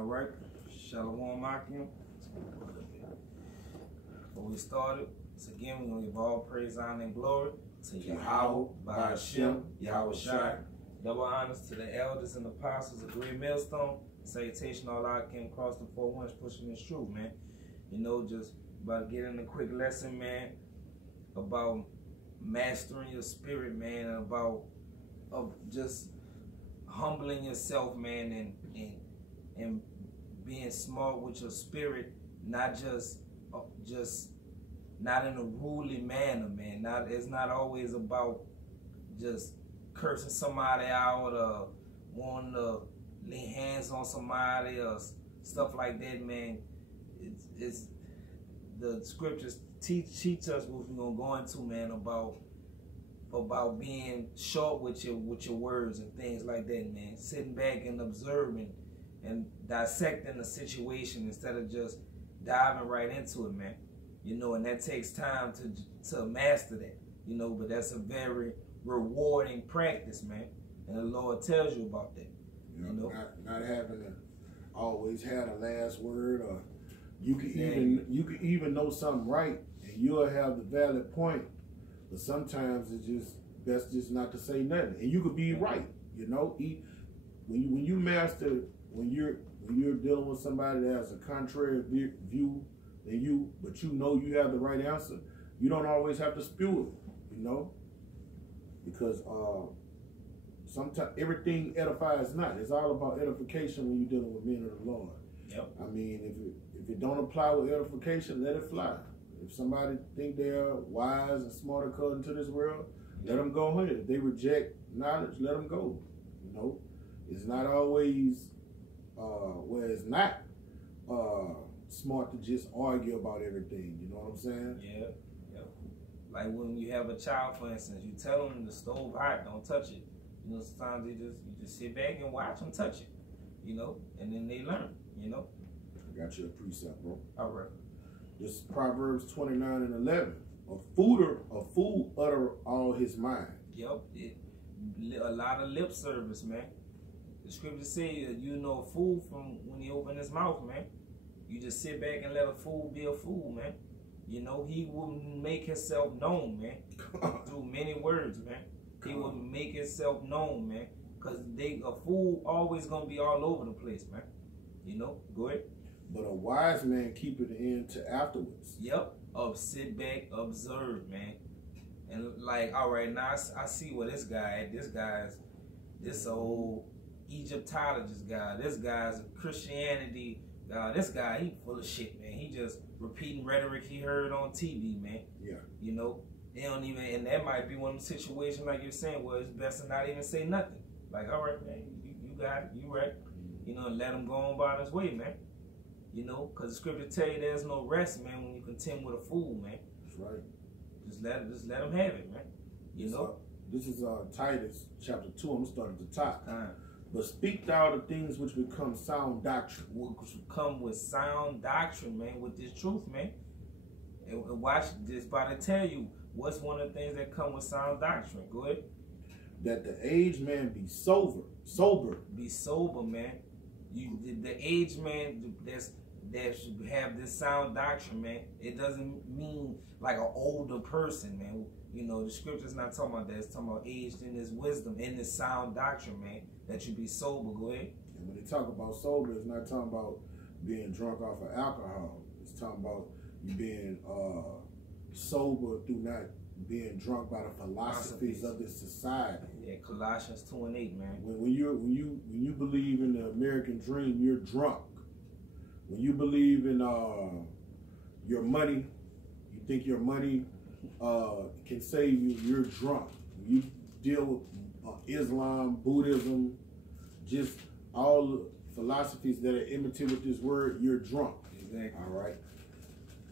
All right, Shalom Akim. Before we started, so again, we're going to give all praise, honor, and glory to Yahweh, Ba'ashem, Yahweh Shai. Double honors to the elders and apostles of Great Millstone. Salutation all I came across the 4 ones pushing this truth, man. You know, just about to get in a quick lesson, man, about mastering your spirit, man, and about just humbling yourself, man, and being smart with your spirit, not just not in a ruly manner, man. It's not always about just cursing somebody out or wanting to lay hands on somebody or stuff like that, man. It's the scriptures teach us what we're gonna go into, man, about being short with your words and things like that, man. Sitting back and observing and dissecting the situation instead of just diving right into it, man. You know, and that takes time to master that, you know, but that's a very rewarding practice, man. And the Lord tells you about that. You know? Not having to always have the last word, or you could even know something right and you'll have the valid point, but sometimes it's just best just not to say nothing. And you could be right, you know. When you're dealing with somebody that has a contrary view than you, but you know you have the right answer, you don't always have to spew it, you know, because sometimes everything edifies not. It's all about edification when you're dealing with men of the Lord. Yep. I mean, if it don't apply with edification, let it fly. If somebody think they're wise and smart according to this world, let them go ahead. If they reject knowledge, let them go. You know, it's not always where it's not smart to just argue about everything. You know what I'm saying? Yeah. Yeah. Like when you have a child, for instance, you tell them the stove hot, don't touch it. You know, sometimes you just sit back and watch them touch it. You know, and then they learn. You know. I got you a precept, bro. All right. This is Proverbs 29:11. A fool utter all his mind. Yep. A lot of lip service, man. The scripture says you know a fool from when he open his mouth, man. You just sit back and let a fool be a fool, man. You know, he will make himself known, man, through many words, man. He will make himself known, man, because a fool always gonna be all over the place, man. You know, go ahead. But a wise man keepeth it in to afterwards. Yep. Sit back, observe, man. And like, all right, now I see where this guy's this old Egyptologist guy. This guy's a Christianity guy. This guy, he full of shit, man. He just repeating rhetoric he heard on TV, man. Yeah. You know, they don't even, and that might be one of the situations like you're saying where it's best to not even say nothing. Like, all right, man, you got it, you right. You know, and let him go on by his way, man. You know, because the scripture tell you there's no rest, man, when you contend with a fool, man. That's right. Just let him have it, man. You know? This is Titus chapter 2. I'm going to start at the top. But speak thou the things which become sound doctrine. Which come with sound doctrine, man, with this truth, man. And watch this, about to tell you what's one of the things that come with sound doctrine. Go ahead. That the aged man be sober. Be sober, man. The aged man that should have this sound doctrine, man. It doesn't mean like an older person, man. You know, the scripture's not talking about that. It's talking about aged in his wisdom, in this sound doctrine, man. That you be sober. Go ahead. And when they talk about sober, it's not talking about being drunk off of alcohol. It's talking about you being sober through not being drunk by the philosophies of this society. Yeah, Colossians 2:8, man. When you believe in the American dream, you're drunk. When you believe in your money, you think your money can save you, you're drunk. When you deal with Islam, Buddhism, just all the philosophies that are imitated with this word, you're drunk. Exactly. All right.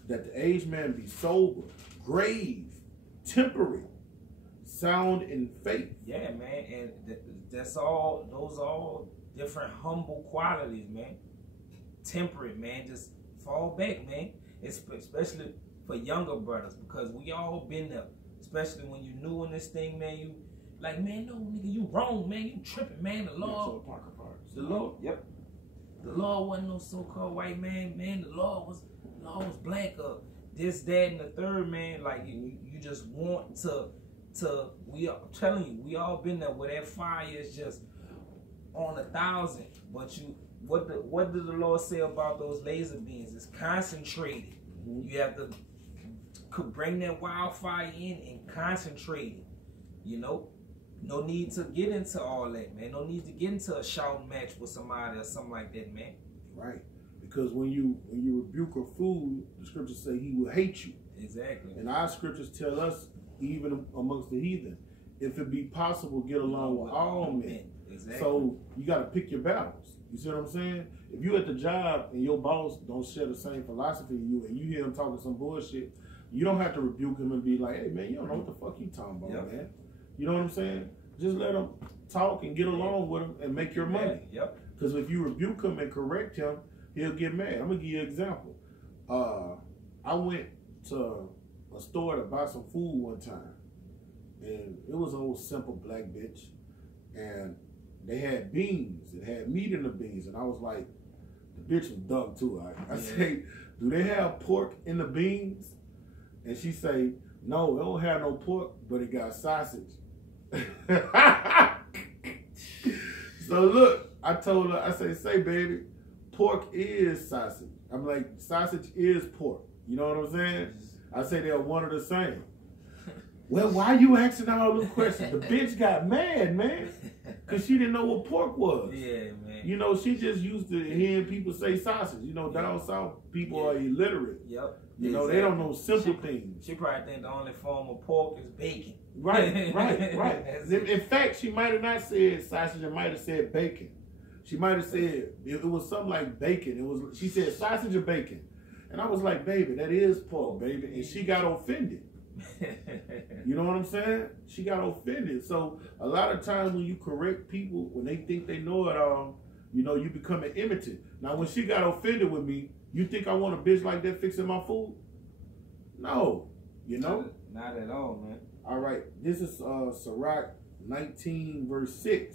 That the aged man be sober, grave, temperate, sound in faith. Yeah, man, and those are all different humble qualities, man. Temperate, man, just fall back, man. It's especially for younger brothers, because we all been there. Especially when you new in this thing, man, you like, man, no, nigga, you wrong, man, you tripping, man. The Lord, Yep. the Lord wasn't no so-called white man, man. The Lord was black, this, that, and the third, man. Like you just want to. I'm telling you, we all been there where that fire is just on 1,000. But what did the Lord say about those laser beams? It's concentrated. You have to bring that wildfire in and concentrate it. You know, no need to get into all that, man. No need to get into a shouting match with somebody or something like that, man. Right. Because when you rebuke a fool, the scriptures say he will hate you. Exactly. And our scriptures tell us, even amongst the heathen, if it be possible, get along with all men. Exactly. So you got to pick your battles. You see what I'm saying? If you at the job and your boss don't share the same philosophy as you, and you hear him talking some bullshit, you don't have to rebuke him and be like, hey man, you don't know what the fuck you talking about, man. You know what I'm saying? Just let him talk and get along with him and make your money. Yep. Because if you rebuke him and correct him, he'll get mad. I'm gonna give you an example. I went to a store to buy some food one time, and it was an old simple black bitch, and they had beans. It had meat in the beans, and I was like, the bitch was dumb too. I say, do they have pork in the beans? And she say, no, it don't have no pork, but it got sausage. So look, I told her, I say baby, pork is sausage. I'm like, sausage is pork. You know what I'm saying? I say they're one or the same. Well, why you asking all those questions? The bitch got mad, man, because she didn't know what pork was. Yeah, man. You know, she just used to hearing people say sausage. You know, down south, people are illiterate. Yep. You know, they don't know simple things. She probably think the only form of pork is bacon. Right. In fact, she might have not said sausage, and might have said bacon. She might have said, it was something like bacon. She said sausage or bacon. And I was like, baby, that is pork, baby. And she got offended. You know what I'm saying? She got offended. So a lot of times when you correct people, when they think they know it all, you know, you become an imitant. Now, when she got offended with me, you think I want a bitch like that fixing my food? No. You know? Not at all, man. All right. This is Sirach 19, verse 6.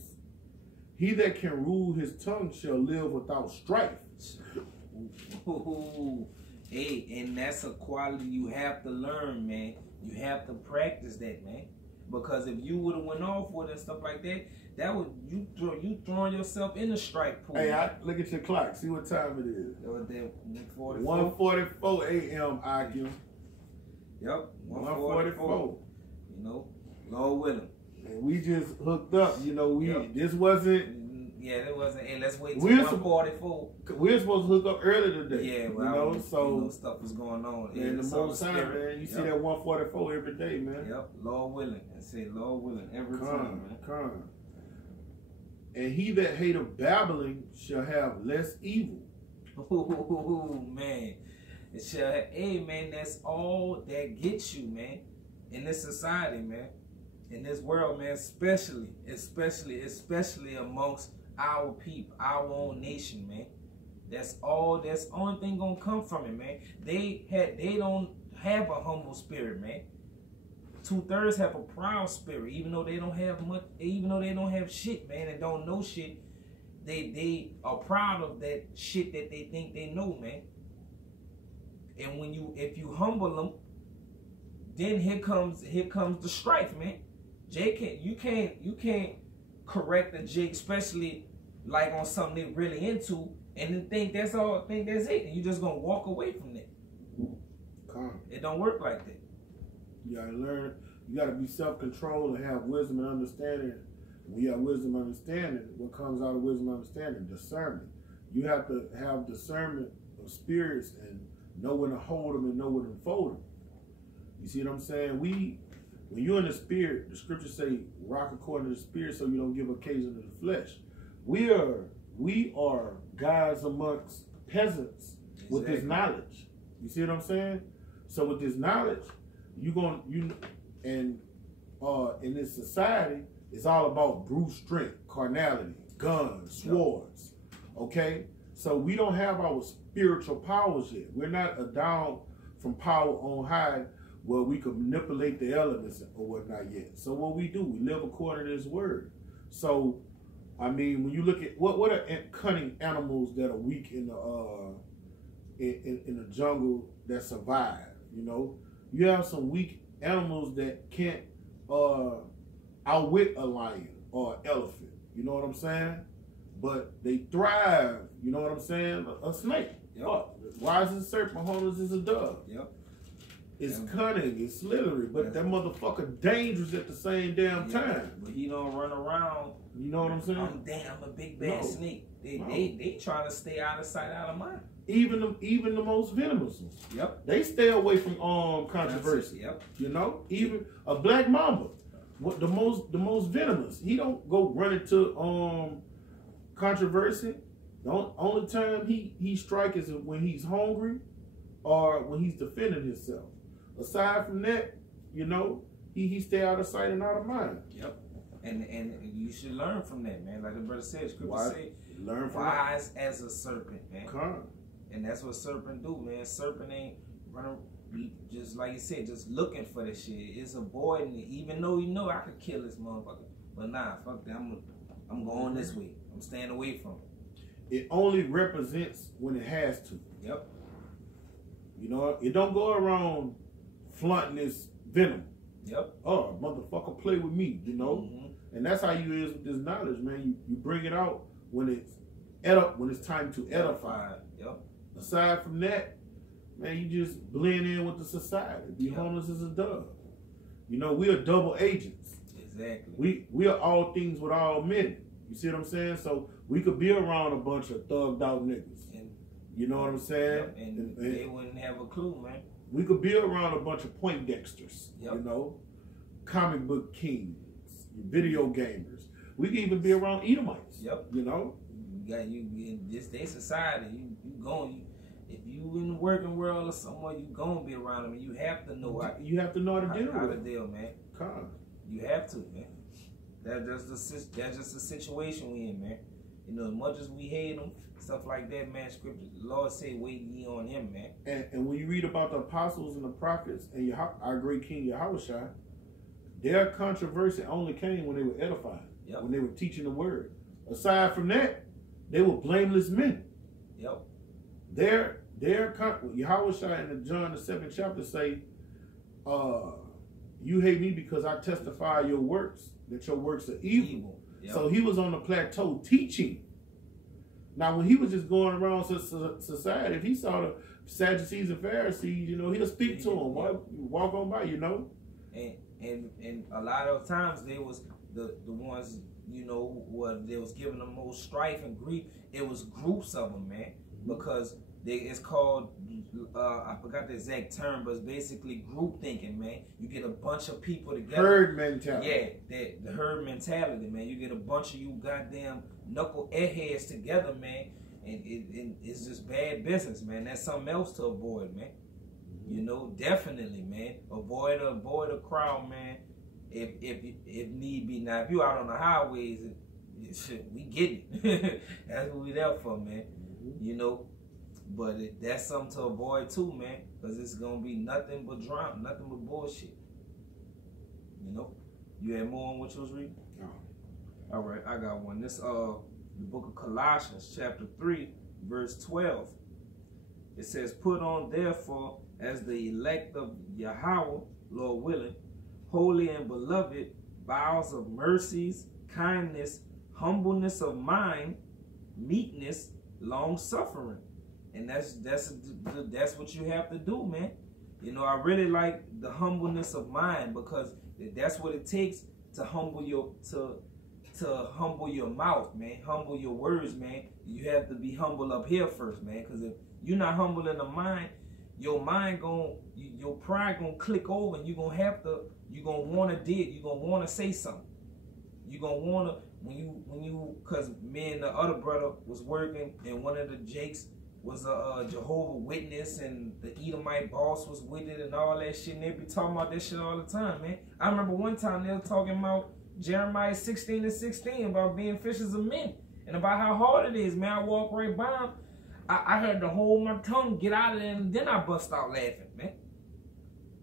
He that can rule his tongue shall live without strife. Ooh. Hey, and that's a quality you have to learn, man. You have to practice that, man. Because if you would have went off with it and stuff like that, that would you throwing yourself in the strike pool. Hey, look at your clock. See what time it is. 1:44 a.m. IQ. Yep, 1:44. You know, Lord willing. And we just hooked up. You know, this wasn't. Yeah, that wasn't. Hey, let's wait till 1:44. We're supposed to hook up early today. Yeah, well, stuff was going on. And the most time, man, you see that 1:44 every day, man. Yep, Lord willing. I say Lord willing every time, man. Come. And he that hateth babbling shall have less evil. Ooh, man. It shall have, hey, man, that's all that gets you, man. In this society, man. In this world, man, especially amongst our people, our own nation, man. That's the only thing gonna come from it, man. They don't have a humble spirit, man. 2/3 have a proud spirit, even though they don't have much, even though they don't have shit, man, and don't know shit. They are proud of that shit that they think they know, man. And if you humble them, then here comes the strife, man. You can't correct a jig, especially like on something they really into, and then think that's all, think that's it, and you just gonna walk away from it. It don't work like that. You gotta learn. You gotta be self-controlled and have wisdom and understanding. When you have wisdom and understanding, what comes out of wisdom and understanding? Discernment. You have to have discernment of spirits and know when to hold them and know when to fold them. You see what I'm saying? When you're in the spirit, the scriptures say, rock according to the spirit so you don't give occasion to the flesh. We are guys amongst peasants with this knowledge. You see what I'm saying? So with this knowledge, in this society, it's all about brute strength, carnality, guns, swords. Okay? So we don't have our spiritual powers yet. We're not down from power on high where we can manipulate the elements or whatnot yet. So what we do, we live according to His word. So I mean, when you look at what are cunning animals that are weak in the jungle that survive, you know, you have some weak animals that can't outwit a lion or an elephant. You know what I'm saying? But they thrive. You know what I'm saying? A snake. Yep. Wise as a serpent, harmless as a dove. Yep. It's cunning, it's slithery, but that motherfucker dangerous at the same damn time. But he don't run around. You know what I'm saying? I'm a big bad snake. They trying to stay out of sight, out of mind. Even the most venomous ones. Yep. They stay away from controversy. Yep. You know, even a black mamba, what the most venomous. He don't go run into controversy. The only time he strike is when he's hungry or when he's defending himself. Aside from that, you know, he stay out of sight and out of mind. Yep. And you should learn from that, man. Like the brother said, scripture say, learn from wise as a serpent, man. Come. And that's what serpent do, man. Serpent ain't running, just like you said, just looking for the shit. It's avoiding it, even though you know I could kill this motherfucker. But nah, fuck that. I'm going this way. I'm staying away from it. It only represents when it has to. Yep. You know, it don't go around flaunting this venom. Yep. Oh, motherfucker, play with me, you know? And that's how you is with this knowledge, man. You bring it out when it's time to edify. Yep. Aside from that, man, you just blend in with the society. Be harmless as a dove. You know, we are double agents. Exactly. We are all things with all men. You see what I'm saying? So we could be around a bunch of thugged out niggas. You know what I'm saying? Yep. And they wouldn't have a clue, man. We could be around a bunch of Poindexters, yep. You know, comic book kings, video gamers. We could even be around Edomites. Yep. You know? You in this day society, if you in the working world or somewhere, you gonna be around them, and you have to know how to deal with it, man. You have to, man. That's just the situation we in, man. You know, as much as we hate them, stuff like that, man, scripture, the Lord say, wait ye on him, man. And when you read about the apostles and the prophets and our great King Yahushua, their controversy only came when they were edifying, when they were teaching the word. Aside from that, they were blameless men. Yep. Yahushua in John the 7th chapter say, you hate me because I testify your works, that your works are evil. Yep. So he was on the plateau teaching. Now, when he was just going around society, if he saw the Sadducees and Pharisees, you know, he'll speak to them, walk on by, you know. And a lot of times they was the ones, you know, they was giving the most strife and grief. It was groups of them, man, because it's called, I forgot the exact term, but it's basically group thinking, man. You get a bunch of people together. Herd mentality. Yeah, the herd mentality, man. You get a bunch of you goddamn knuckle airheads together, man, and it's just bad business, man. That's something else to avoid, man. You know, definitely, man. Avoid a crowd, man. If need be. Now, if you out on the highways, we get it. That's what we there for, man. You know. But that's something to avoid too, man, because it's gonna be nothing but drama, nothing but bullshit. You know, you had more on what you was reading? No. All right, I got one. This the book of Colossians, chapter 3, verse 12. It says, "Put on therefore as the elect of Yahweh, Lord willing, holy and beloved, bowels of mercies, kindness, humbleness of mind, meekness, long suffering." And that's what you have to do, man. You know, I really like the humbleness of mind, because that's what it takes to humble your humble your mouth, man. Humble your words, man. You have to be humble up here first, man. Because if you're not humble in the mind, your pride gonna click over, and you're gonna wanna dig, you're gonna wanna say something. You're gonna wanna cause me and the other brother was working, and one of the Jakes was a Jehovah Witness, and the Edomite boss was with it and all that shit, and they be talking about that shit all the time, man. I remember one time they were talking about Jeremiah 16:16 about being fishers of men, and about how hard it is, man. I walked right by them. I had to hold my tongue, get out of there, and then I bust out laughing, man.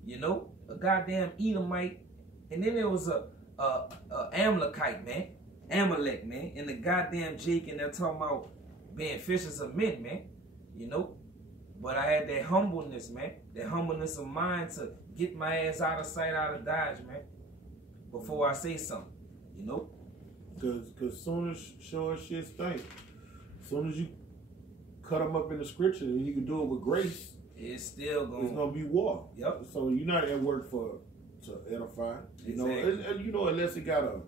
You know, a goddamn Edomite, and then there was a Amalekite, man. Amalek, man, and the goddamn Jake, and they're talking about being fishers of men, man. You know? But I had that humbleness, man. That humbleness of mind to get my ass out of sight, out of dodge, man. Before I say something, you know? Cause soon as sure as shit stink, soon as you cut them up in the scripture and you can do it with grace, it's still it's gonna be war. Yep. So you're not at work to edify. You know, and you know, unless it got an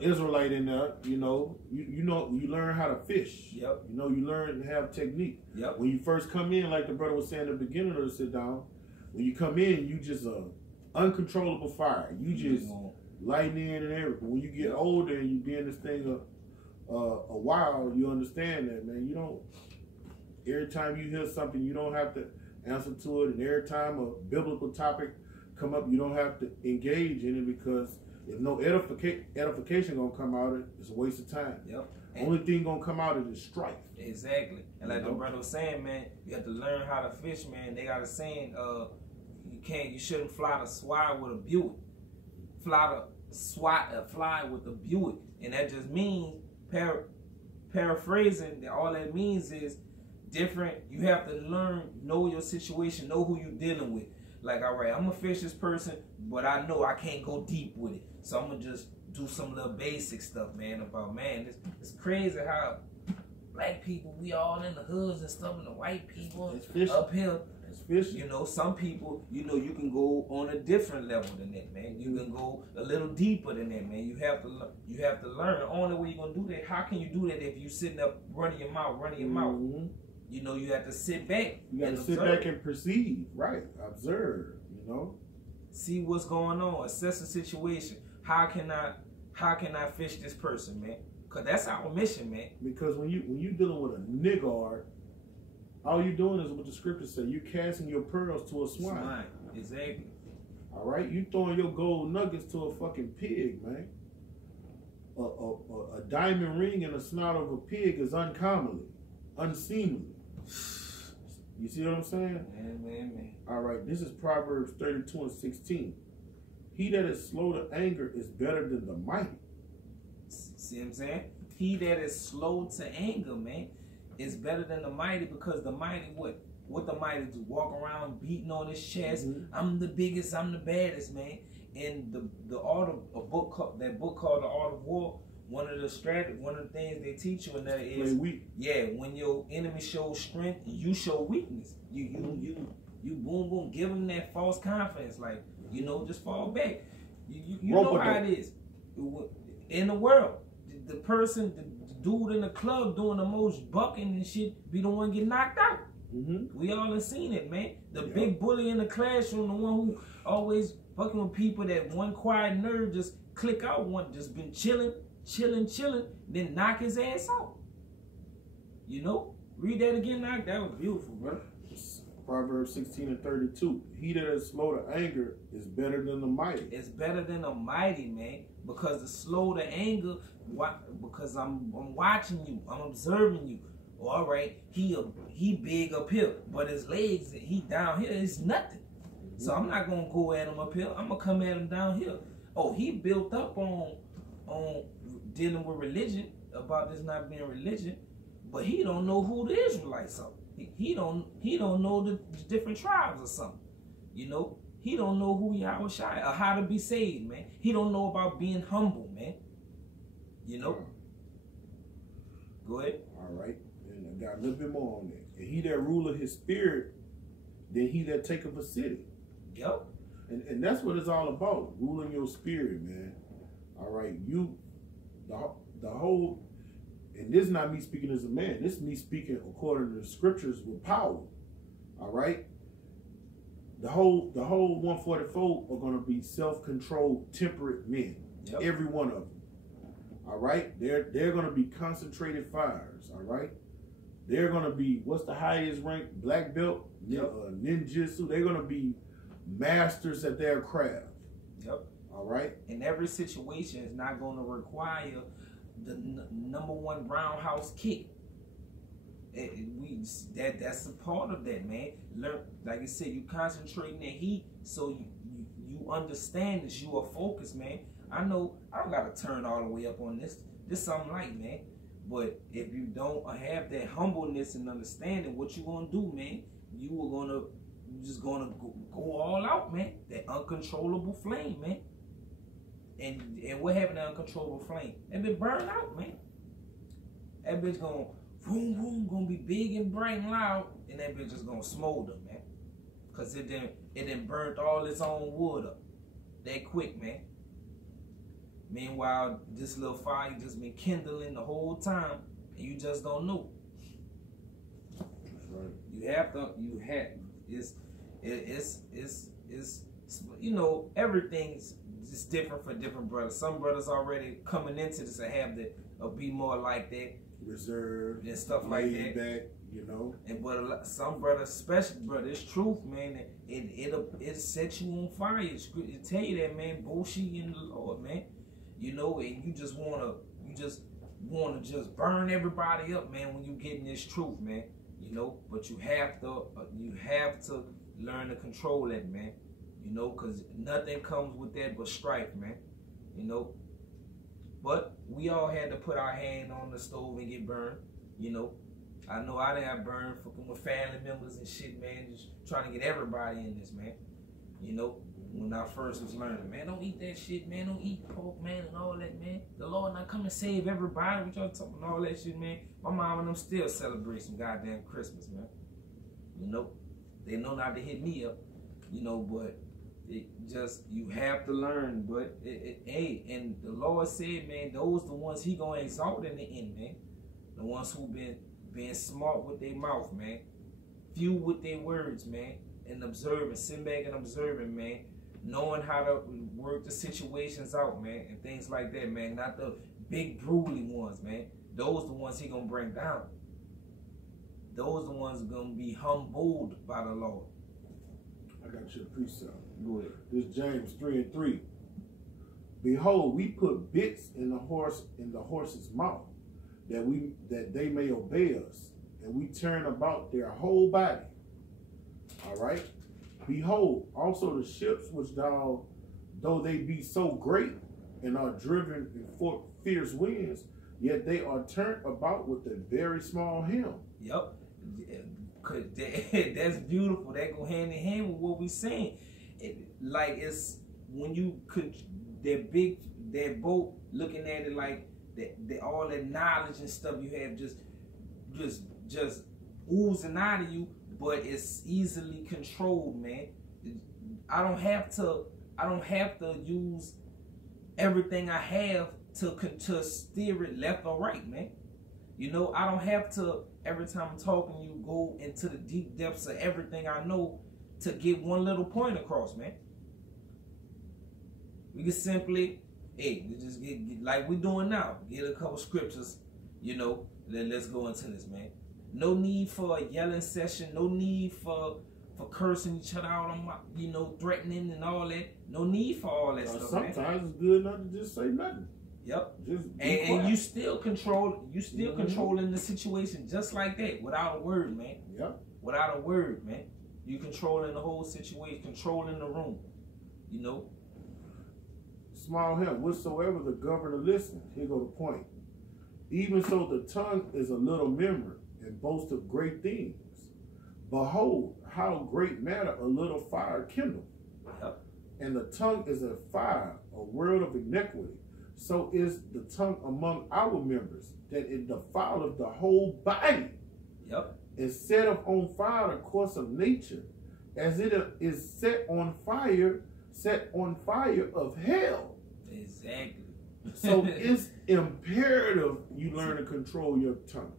Israelite in there, you know, you learn how to fish. Yep. You know, you learn to have technique. Yep. When you first come in, like the brother was saying at the beginning of the sit down, when you come in, you just uncontrollable fire. You just lighting in and everything. When you get older and you be in this thing a while, you understand that, man. You don't. Every time you hear something, you don't have to answer to it, and every time a biblical topic come up, you don't have to engage in it, because if no edification gonna come out of it, it's a waste of time. Yep. Only thing gonna come out of it is strife. Exactly. And like the brother was saying, man, you have to learn how to fish, man. They got a saying, you shouldn't fly the swat with a Buick. Fly with a Buick. And that just means, paraphrasing, all that means is different. You have to learn, know your situation, know who you're dealing with. Like, all right, I'm a fisher's person, but I know I can't go deep with it. So I'm going to just do some little basic stuff, man, about, man, it's crazy how black people, we all in the hoods and stuff, and the white people up here. It's fishing. You know, some people, you know, you can go on a different level than that, man. You can go a little deeper than that, man. You have to learn. The only way you're going to do that, how can you do that if you sitting up running your mouth? You know, you have to sit back. You got to sit back and perceive, right? Observe, you know. See what's going on. Assess the situation. How can I fish this person, man? Cause that's our mission, man. Because when you dealing with a niggard, all you doing is what the scriptures say. You casting your pearls to a swine. Exactly. All right, you throwing your gold nuggets to a fucking pig, man. A diamond ring in the snout of a pig is unseemly. You see what I'm saying? Man. All right, this is Proverbs 32:16. He that is slow to anger is better than the mighty. See what I'm saying? He that is slow to anger, man, is better than the mighty, because the mighty, what the mighty do? Walk around beating on his chest. I'm the biggest, I'm the baddest, man. And that book called The Art of War, one of the things they teach you in there is, when your enemy shows strength, you show weakness. You boom, give them that false confidence, like, you know, just fall back. You know how it is in the world. The person, the dude in the club doing the most bucking and shit, be the one get knocked out. We all have seen it, man. The big bully in the classroom, the one who always fucking with people, that one quiet nerve just click out, one just been chilling, then knock his ass out. You know? Read that again, knock. That was beautiful, bro. Proverbs 16:32. He that is slow to anger is better than the mighty. It's better than the mighty, man. Because the slow to anger, because I'm watching you, I'm observing you. All right, he big up here, but his legs, he down here is nothing. So I'm not gonna go at him up here. I'm gonna come at him down here. Oh, he built up on dealing with religion, about this not being religion, but he don't know who the Israelites are. He don't know the different tribes or something. You know, he don't know who Yahweh Shai or how to be saved, man. He don't know about being humble, man. You know. Go ahead. All right, and I got a little bit more on that. And he that ruleth his spirit, then he that taketh a city. Yep. And that's what it's all about, ruling your spirit, man. All right, the whole. And this is not me speaking as a man. This is me speaking according to the scriptures with power. All right. The whole 144 are going to be self-controlled, temperate men. Yep. Every one of them. All right. They're going to be concentrated fires. All right. They're going to be, what's the highest rank? Black belt, ninjutsu. They're going to be masters at their craft. Yep. All right. And every situation is not going to require the number one roundhouse kick. That's a part of that, man. Learn, like I said, you concentrating that heat, so you understand this. You are focused, man. I know I don't gotta turn all the way up on this. This something light, man. But if you don't have that humbleness and understanding, what you gonna do, man? You just gonna go all out, man. That uncontrollable flame, man. And what happened to uncontrollable flame? That bitch burn out, man. That bitch gonna boom boom, gonna be big and bright and loud, and that bitch just gonna smolder, man. Cause it done burnt all its own wood up that quick, man. Meanwhile, this little fire just been kindling the whole time, and you just don't know. That's right. It's you know, everything's just different for different brothers. Some brothers already coming into this and have to be more like that, reserved and stuff like that. Back, you know. And but some brothers, especially brother, it's truth, man. It set you on fire. It tell you that, man. Bullshit in the Lord, man. You know, and you just wanna just burn everybody up, man. When you getting this truth, man. You know, but you have to learn to control that, man. You know, cause nothing comes with that but strife, man. You know. But we all had to put our hand on the stove and get burned, you know. I know I done got burned fucking with family members and shit, man. Just trying to get everybody in this, man. You know, when I first was learning, man, don't eat that shit, man. Don't eat pork, man, and all that, man. The Lord not come and save everybody. We y'all talking all that shit, man. My mom and them still celebrate some goddamn Christmas, man. You know, they know not to hit me up, you know, but it just, you have to learn, but hey, and the Lord said, man, those the ones he gonna exalt in the end, man. The ones who been smart with their mouth, man. Few with their words, man. And observing, sitting back and observing, man. Knowing how to work the situations out, man, and things like that, man. Not the big brutally ones, man. Those the ones he gonna bring down. Those the ones gonna be humbled by the Lord. I got your precept. Go ahead. This James 3:3. Behold, we put bits in the horse's mouth, that they may obey us, and we turn about their whole body. All right. Behold, also the ships which though they be so great and are driven in fierce winds, yet they are turned about with a very small helm. Yep. That's beautiful. That go hand in hand with what we saying. Like, it's when you could that boat looking at it like that all that knowledge and stuff you have just oozing out of you, but it's easily controlled, man. I don't have to use everything I have to steer it left or right, man. You know, I don't have to, every time I'm talking, you go into the deep depths of everything I know to get one little point across, man. We can simply, hey, we just get like we're doing now. Get a couple scriptures, you know, then let's go into this, man. No need for a yelling session. No need for cursing each other out on my, you know, threatening and all that. No need for all that stuff, sometimes man. It's good not to just say nothing. Yep. Just and you still controlling the situation just like that, without a word, man. Yep. Without a word, man. You controlling the whole situation, controlling the room. You know? Small help, whatsoever the governor listens. Here go the point. Even so the tongue is a little member, and boasts of great things. Behold, how great matter a little fire kindle. Yep. And the tongue is a fire, a world of iniquity. So is the tongue among our members, that it defileth the whole body. Yep. And setteth on fire the course of nature, as it is set on fire of hell. Exactly. So it's imperative you learn to control your tongue.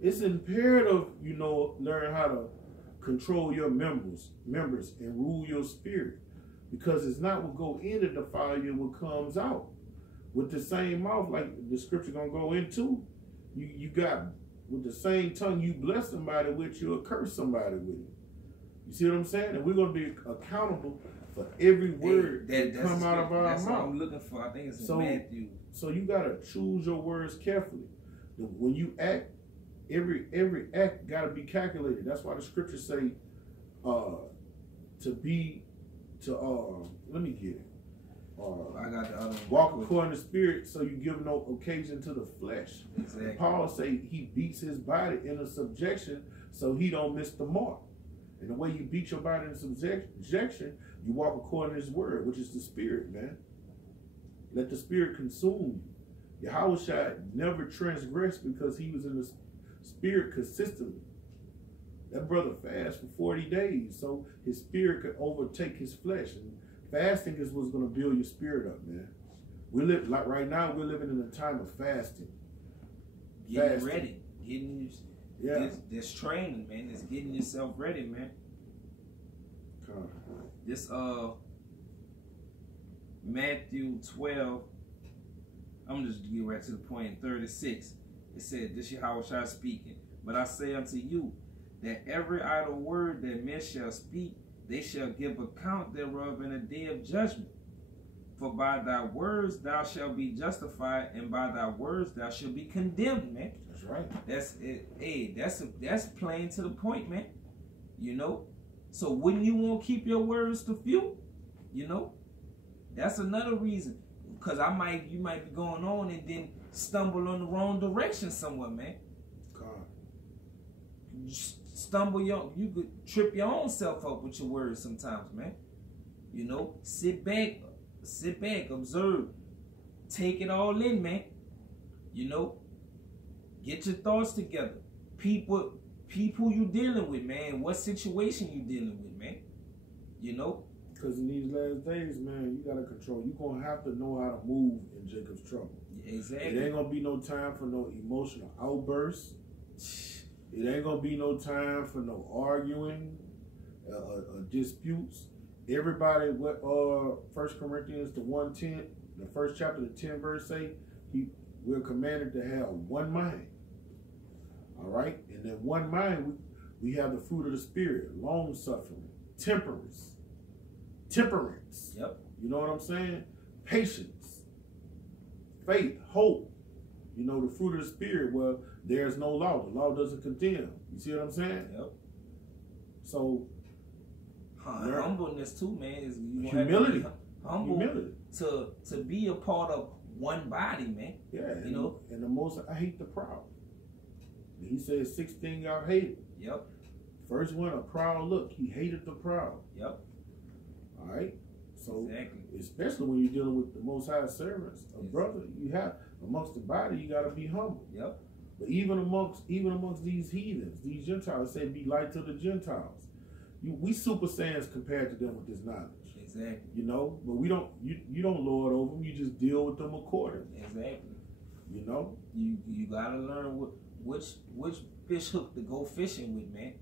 It's imperative you learn how to control your members and rule your spirit, because it's not what go in to defile you, what comes out. With the same mouth, like the scripture gonna go into, you got, with the same tongue you bless somebody with, you'll curse somebody with it. You see what I'm saying? And we're gonna be accountable for every word that come out of our mouth. That's what I'm looking for. I think it's in Matthew. So you gotta choose your words carefully. When you act, every act gotta be calculated. That's why the scriptures say, let me get it. I got the other one. Walk according to the spirit, so you give no occasion to the flesh. Exactly. Paul say he beats his body in a subjection so he don't miss the mark. And the way you beat your body in subjection, you walk according to his word, which is the spirit, man. Let the spirit consume you. Yahweh never transgressed because he was in the spirit consistently. That brother fasted for 40 days so his spirit could overtake his flesh. And fasting is what's going to build your spirit up, man. We live like right now. We're living in a time of fasting. Getting ready, this training, man. It's getting yourself ready, man. This Matthew 12. I'm just get right to the point. In 36, it said, "This Yahweh speaking. But I say unto you that every idle word that men shall speak, they shall give account thereof in a day of judgment. For by thy words thou shalt be justified, and by thy words thou shalt be condemned," man. That's right. That's it. Hey, that's plain to the point, man. You know. So wouldn't you want to keep your words to few? You know. That's another reason. Because you might be going on and then stumble on the wrong direction somewhere, man. You could trip your own self up with your words sometimes, man. You know, sit back, observe, take it all in, man. You know, get your thoughts together. People you dealing with, man. What situation you dealing with, man. You know. Because in these last days, man, you got to control. You're going to have to know how to move in Jacob's trouble. Exactly. It ain't going to be no time for no emotional outbursts. It ain't going to be no time for no arguing, disputes. Everybody, what 1 Corinthians the 1:10, the first chapter, the 10th verse say, we're commanded to have one mind. All right? And then one mind, we have the fruit of the spirit, long-suffering, temperance. Yep. You know what I'm saying? Patience, faith, hope. You know, the fruit of the spirit, well, there's no law. The law doesn't condemn. You see what I'm saying? Yep. So, humbleness too, man. Is you humility. Humble to be a part of one body, man. Yeah. You know? And the most, I hate the proud. He said 6 things y'all hated. Yep. First one, a proud look. He hated the proud. Yep. All right? So, exactly. Especially when you're dealing with the Most High servants, a brother, you have, amongst the body, you got to be humble. Yep. But even amongst these heathens, these Gentiles, say be light to the Gentiles. We super saiyans compared to them with this knowledge. Exactly. You know, but we don't. You don't lord over them. You just deal with them accordingly. Exactly. You know. You gotta learn which fish hook to go fishing with, man.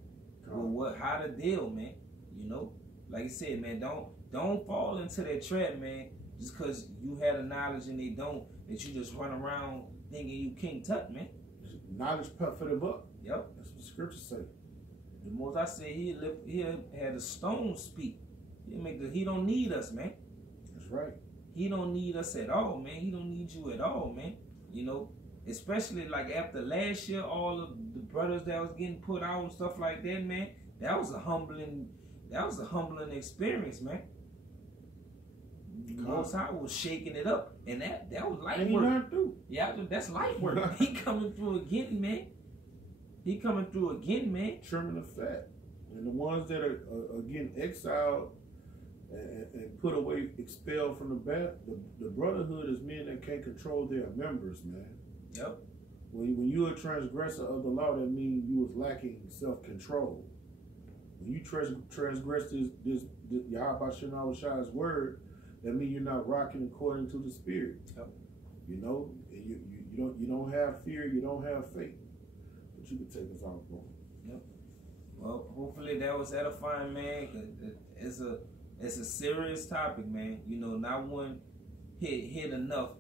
Or how to deal, man. You know, like I said, man, don't fall into that trap, man. Just cause you had a knowledge and they don't, that you just run around thinking you King Tut, man. Knowledge puff for the buck. Yep. That's what the scriptures say. The most I say, he had a stone speak. He don't need us, man. That's right. He don't need us at all, man. He don't need you at all, man. You know, especially like after last year, all of the brothers that was getting put out and stuff like that, man. That was a humbling experience, man. Most High was shaking it up, and that was light work. Yeah, that's light work. He coming through again, man. Trimming the fat. And the ones that are getting exiled and put away, expelled from the brotherhood is men that can't control their members, man. Yep. When you're a transgressor of the law, that means you was lacking self-control. When you transgress this Yahweh Shem Shai's word, that means you're not rocking according to the spirit. Yep. You know, you don't have fear, you don't have faith. But you can take us off, bro. Yep. Well, hopefully that was edifying, man. It's a serious topic, man. You know, not one hit enough.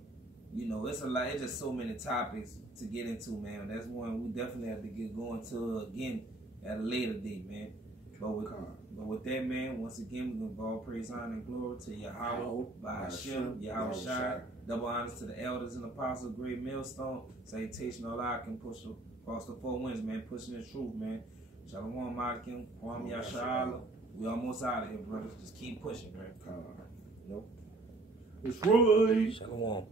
You know, it's a lot. It's just so many topics to get into, man. That's one we definitely have to get going to again at a later date, man. But with that, man, once again, we're going to all praise, honor, and glory to Yahweh, by Hashem, Yahweh Shai. Double honors to the elders and apostles, great millstone. Salutation, all I can push across the 4 winds, man, pushing the truth, man. Shalom, Malikim, Kwam Yasha'Allah. We almost out of here, brothers. Just keep pushing, man. Nope. It's Roy. Shalom.